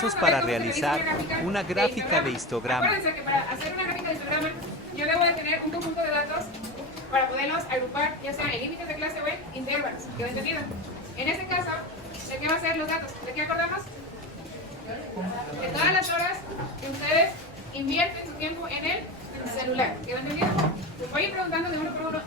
Pasos para realizar una gráfica de histograma. Acuérdense que para hacer una gráfica de histograma, yo debo de tener un conjunto de datos para poderlos agrupar, ya sea en límites de clase o en intervalos. ¿Quedó entendido? En este caso, ¿de qué va a ser los datos? ¿De qué acordamos? De todas las horas que ustedes invierten su tiempo en el celular. ¿Quedó entendido? Les voy a ir preguntando de uno por uno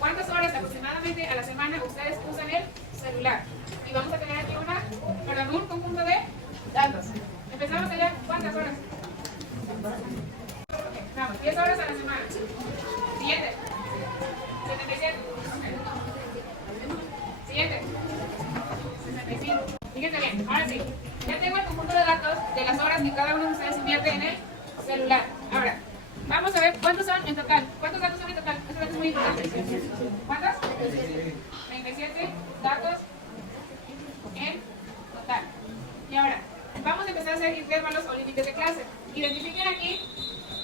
cuántas horas aproximadamente a la semana ustedes usan el celular. Y vamos a tener aquí un conjunto de datos. Empezamos allá. ¿Cuántas horas? Vamos, 10 horas a la semana. Siguiente. 77. Siguiente. 65. Fíjense bien, ahora sí. Ya tengo el conjunto de datos de las horas que cada uno de ustedes invierte en el celular. Ahora, vamos a ver cuántos son en total. ¿Cuántos datos son en total? Este dato es muy importante. ¿Cuántos? 37 datos en total. Y ahora, vamos a empezar a hacer intervalos o límites de clase. Identifiquen aquí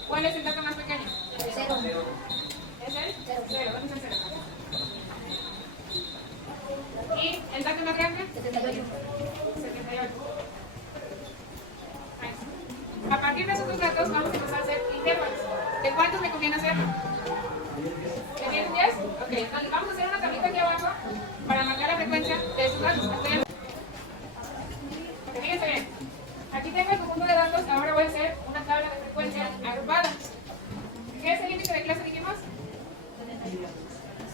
cuál es el dato más pequeño. Cero. ¿Es el? Cero. ¿Dónde está el cero? ¿Y el dato más grande? 78. 78. A partir de esos dos datos vamos a empezar a hacer intervalos. ¿De cuántos me conviene hacer? ¿De 10 en 10? Ok, entonces vamos a hacer una tablita aquí abajo para marcar la frecuencia de esos datos. Ok, fíjense bien. Aquí tengo el conjunto de datos, ahora voy a hacer una tabla de frecuencia agrupada. ¿Qué es el índice de clase que dijimos?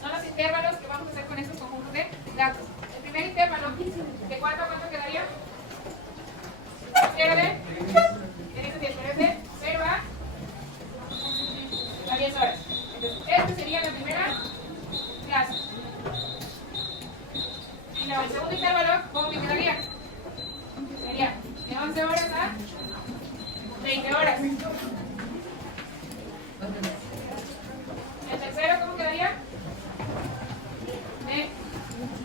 Son los intervalos que vamos a hacer con estos conjuntos de datos. El primer intervalo, ¿de 4 a cuánto quedaría? ¿Qué era de? Tienes 10, pero es de 0 a 10 horas. Entonces, esta sería la primera clase. Y el segundo intervalo, ¿cómo me quedaría? Sería de 11 horas a 20 horas. El tercero, ¿cómo quedaría? De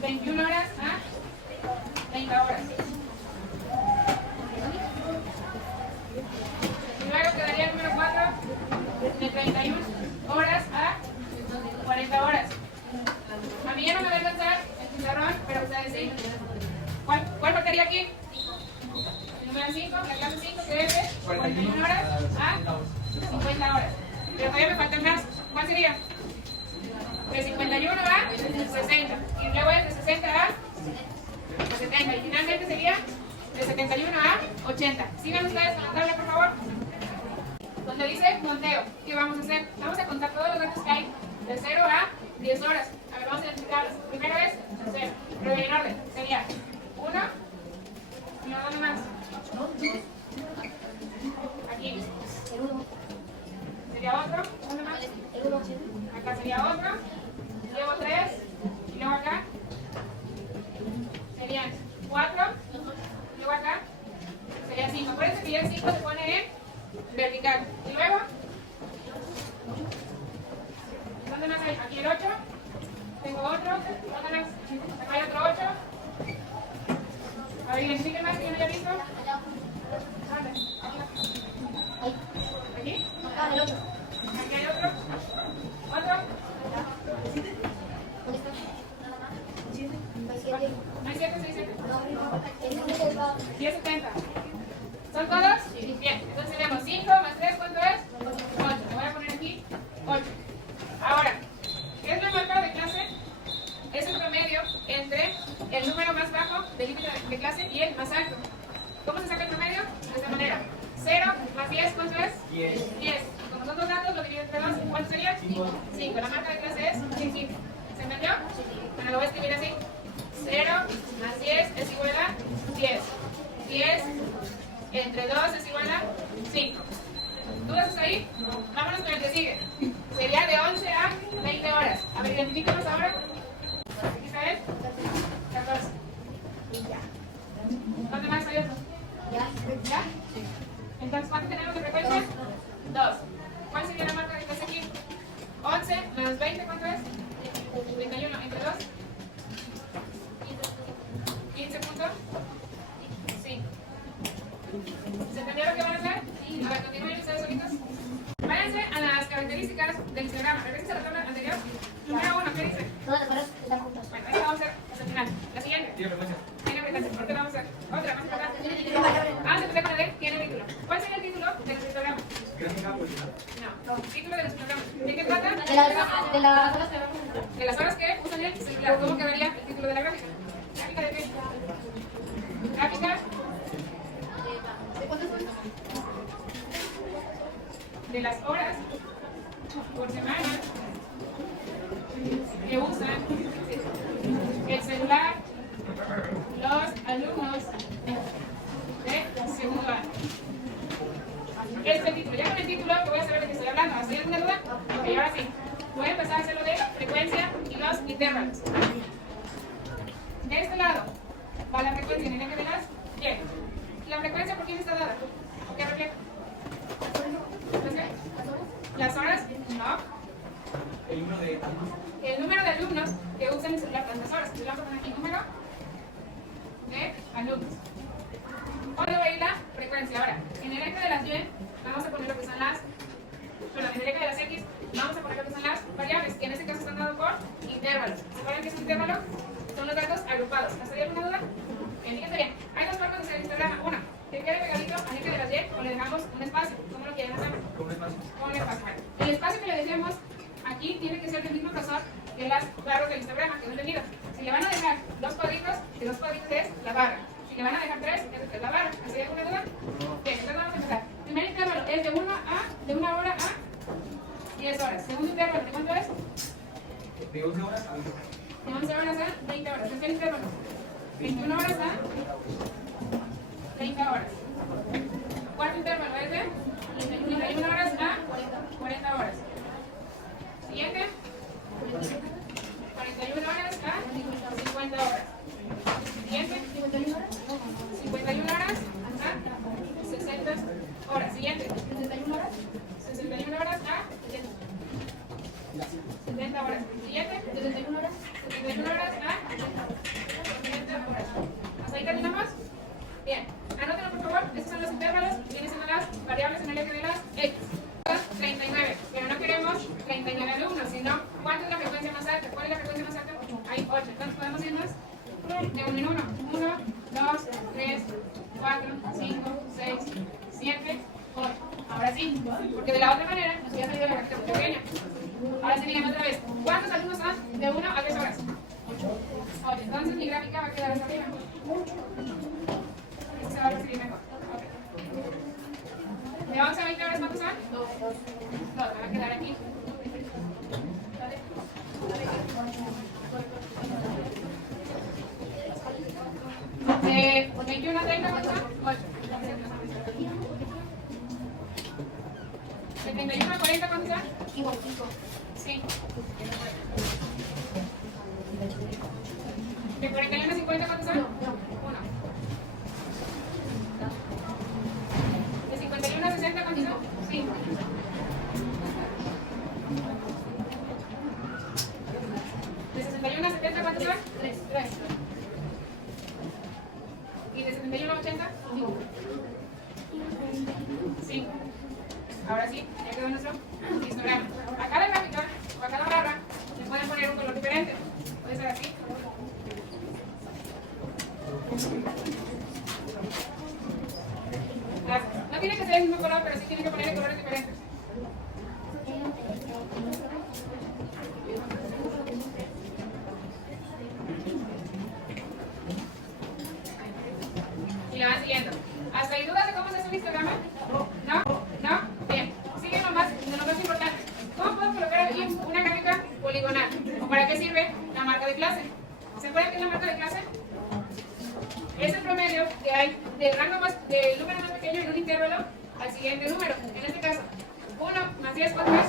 21 horas a 30 horas. Y luego quedaría el número 4, de 31 horas a 40 horas. A mí ya no me va a alcanzar el pizarrón, pero ustedes sí. ¿Cuál faltaría aquí? El número 5, la clase 5, que es de 41 horas a 50 horas. Pero todavía me faltan más. ¿Cuál sería? De 51 a 60. Y luego es de 60 a 70. Y finalmente sería de 71 a 80. Sigan ustedes con la tabla, por favor. Donde dice conteo, ¿qué vamos a hacer? Vamos a contar todos los datos que hay de 0 a 10 horas. A ver, vamos a identificarlos. Primero es 0, pero en orden. Sería 1, y luego ¿dónde más? Aquí. Sería otro, ¿dónde más? Acá sería otro, luego 3, y luego acá serían 4, luego acá sería 5. Acuérdense que ya el 5 se pone en vertical. Y luego, ¿dónde más hay? Aquí el 8, tengo otro, ¿dónde más? Acá hay otro 8. A ver, identifiquen más que yo no haya visto. ¿Dónde? ¿Aquí? Acá, el 8. Aquí hay otro. ¿Otro? ¿No hay 7, 6, 7? 10, 70. ¿Son todos? Sí. Bien, entonces tenemos 5 más 3, ¿cuánto es? 8. Le voy a poner aquí 8. Ahora, ¿qué es la marca de clase? Es el promedio entre el número más bajo del límite de clase y el más alto. ¿Cómo se saca el promedio? De esta manera. 0 más 10, ¿cuánto es? 10. 10. Como son dos datos, lo divido entre 2, ¿cuánto sería? 5. La marca de clase es 5. ¿Se entendió? Bueno, lo voy a escribir así. 0 más 10 es igual a 10. 10 entre 2 es igual a 5. ¿Dudas hasta ahí? Vámonos con el que sigue. Sería de 11 a 20 horas. A ver, identifíquenos ahora. ¿Aquí está él? 14. ¿Dónde más hay otro? ¿Ya? Entonces, ¿cuánto tenemos de frecuencia? 2. ¿Cuál sería la marca de clase aquí? 11 menos 20, ¿cuánto es? 31 entre 2. 15.5. ¿Se entendió lo que van a hacer? A ver, continúen ustedes solitos. Váyanse a las características del histograma. Regresen a la tabla anterior. Número 1, ¿qué dice? Todas las horas están juntas. Bueno, esta vamos a hacer hasta el final. La siguiente. Tiene frecuencia. Ahorita vamos a hacer otra, más importante. Ah, se empezó con De las horas que usan el celular. ¿Cómo quedaría el título de la gráfica? ¿Gráfica de qué? Gráfica de las horas por semana que usan el celular los alumnos de segundo año. Este es el título. Ya con el título que voy a saber de qué estoy hablando. ¿Hay alguna duda? Ok, ahora sí. Voy a empezar a hacerlo de frecuencia y los intervalos. De este lado va la frecuencia en el eje de las Y. ¿La frecuencia por quién está dada? ¿Qué refleja? ¿Las horas? No. El número de alumnos que usan el celular tantas horas. Le vamos a poner aquí número de alumnos. ¿Cuándo va a ir la frecuencia? Ahora, en el eje de las Y vamos a poner lo que son las, perdón, en el eje de las X vamos a poner lo que son las variables, que en este caso están dados por intervalos. ¿Se acuerdan que es un intervalo? Son los datos agrupados. ¿Has tenido alguna duda? Bien, fíjense bien. Hay dos formas de hacer el histograma. Una, que quede pegadito al eje de las Y o le dejamos un espacio. ¿Cómo lo quieren hacer? Con un espacio. Con un espacio. Bueno, el espacio que le decíamos aquí tiene que ser del mismo grosor que las barras del histograma, que no he entendido. Si le van a dejar dos cuadritos, que dos cuadritos es la barra. Si le van a dejar tres, es la barra. ¿Has alguna duda? Bien, entonces vamos a empezar. Primer intervalo es de 1 hora a 10 horas. Segundo intervalo, ¿de cuánto es? De 11 horas a 20 horas. De 11 horas a 20 horas. Tercer intervalo. 21 horas a 30 horas. Cuarto intervalo es de 31 horas a 40 horas. Siguiente. 41 horas a 50 horas. Siguiente. 51 horas a 60 horas. Siguiente. 61 horas a 70 horas. Siguiente. 71 horas a 70 horas. ¿Hasta ahí terminamos? Bien. Anótenlo por favor. Estos son los intervalos. Vienen siendo las variables en el eje de las X. 39. Pero no queremos 39 alumnos, sino ¿cuánto es la frecuencia más alta? ¿Cuál es la frecuencia más alta? Hay 8. Entonces podemos irnos de 1 en 1. 1, 2, 3, 4, 5, 6, 7, 8. Ahora sí, porque de la otra manera nos hubiera salido la gráfica muy pequeña. Ahora sí, díganme otra vez. ¿Cuántos alumnos son de 1 a 10 horas? 8. Entonces mi gráfica va a quedar hacia arriba. Esto se va a recibir mejor. Okay. ¿De 11 a 20 horas cuántos son? 2. Van a quedar aquí. De 21 a 30 cuántos son? 8. De 31 a 40 cuántos son? 5. Sí. De 41 a 50 cuántos son? 1. De 51 a 60 cuántos son? 5. De 61 a 70 cuántos son? 3. Y de 71 a 80, 5. Ahora sí, ya quedó nuestro histograma. A cada gráfica o a cada barra le pueden poner un color diferente. Puede ser así. No tiene que ser el mismo color, pero sí tiene que poner colores diferentes. Y la van siguiendo. ¿Hasta hay dudas de cómo se hace un histograma? ¿No? ¿No? Bien. Sigue lo más importante. ¿Cómo puedo colocar aquí una gráfica poligonal? ¿O para qué sirve la marca de clase? ¿Se acuerdan qué es la marca de clase? Es el promedio que hay del número más pequeño en un intervalo al siguiente número. En este caso, 1 más 10, ¿cuánto es?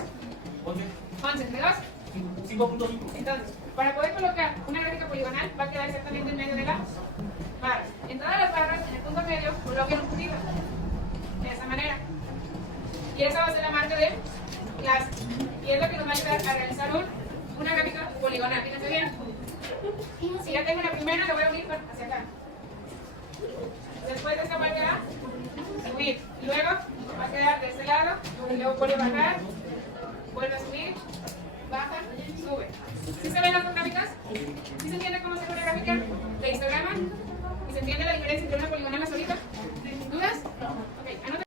11. ¿De 2? 5.5. Entonces, para poder colocar una gráfica poligonal va a quedar exactamente en medio de la barra. En todas las barras, en el punto medio, coloquen un puntito. De esa manera. Y esa va a ser la marca de clase. Y es lo que nos va a ayudar a realizar una gráfica poligonal. Fíjense bien. Si ya tengo la primera, la voy a unir hacia acá. Después de esta va a quedar subir. Luego va a quedar de este lado. Y luego vuelve a bajar. Vuelve a subir. Baja. Sube. ¿Sí se ven las dos gráficas? ¿Sí se entiende cómo se hace una gráfica de histograma? ¿Y se entiende la diferencia entre una poligonal y una solita?